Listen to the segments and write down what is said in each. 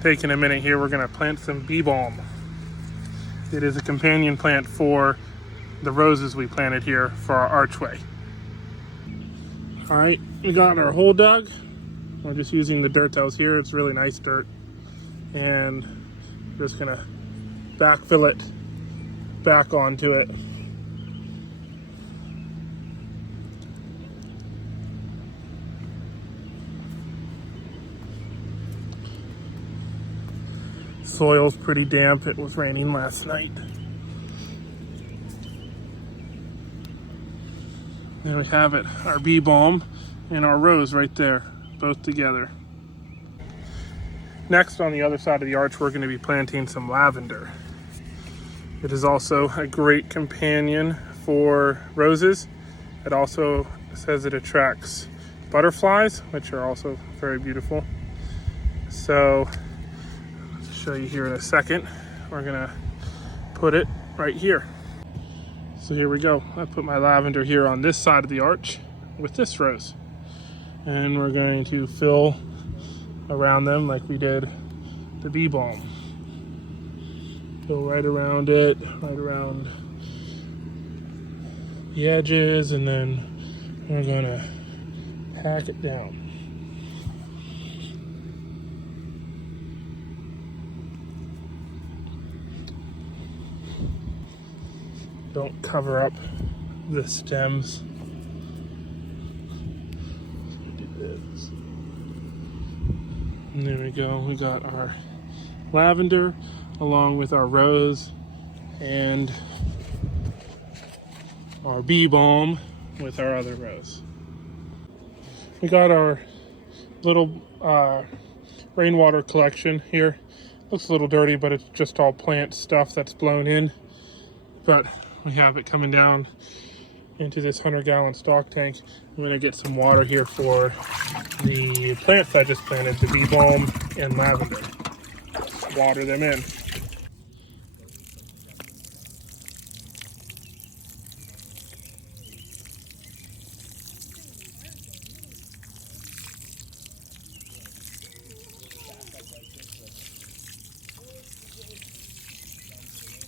taking a minute here, we're going to plant some bee balm. It is a companion plant for the roses we planted here for our archway. All right, we got our hole dug. We're just using the dirt that was here. It's really nice dirt. And just gonna backfill it back onto it. Soil's pretty damp. It was raining last night. There we have it, our bee balm and our rose right there, both together. Next, on the other side of the arch, we're going to be planting some lavender. It is also a great companion for roses. It also says it attracts butterflies, which are also very beautiful. So, I'll show you here in a second. We're going to put it right here. So here we go. I put my lavender here on this side of the arch with this rose. And we're going to fill around them like we did the bee balm. Go right around it, right around the edges, and then we're gonna pack it down. Don't cover up the stems. Do this. And there we go. We got our lavender along with our rose and our bee balm with our other rose. We got our little rainwater collection here. Looks a little dirty, but it's just all plant stuff that's blown in. But we have it coming down into this 100-gallon stock tank. I'm gonna get some water here for the plants I just planted, the bee balm and lavender. Just water them in.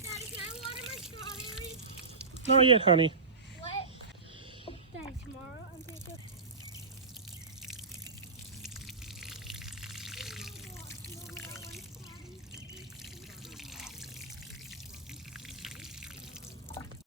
Daddy, can I water my strawberries? Not yet, honey. What? Daddy, tomorrow I'm going to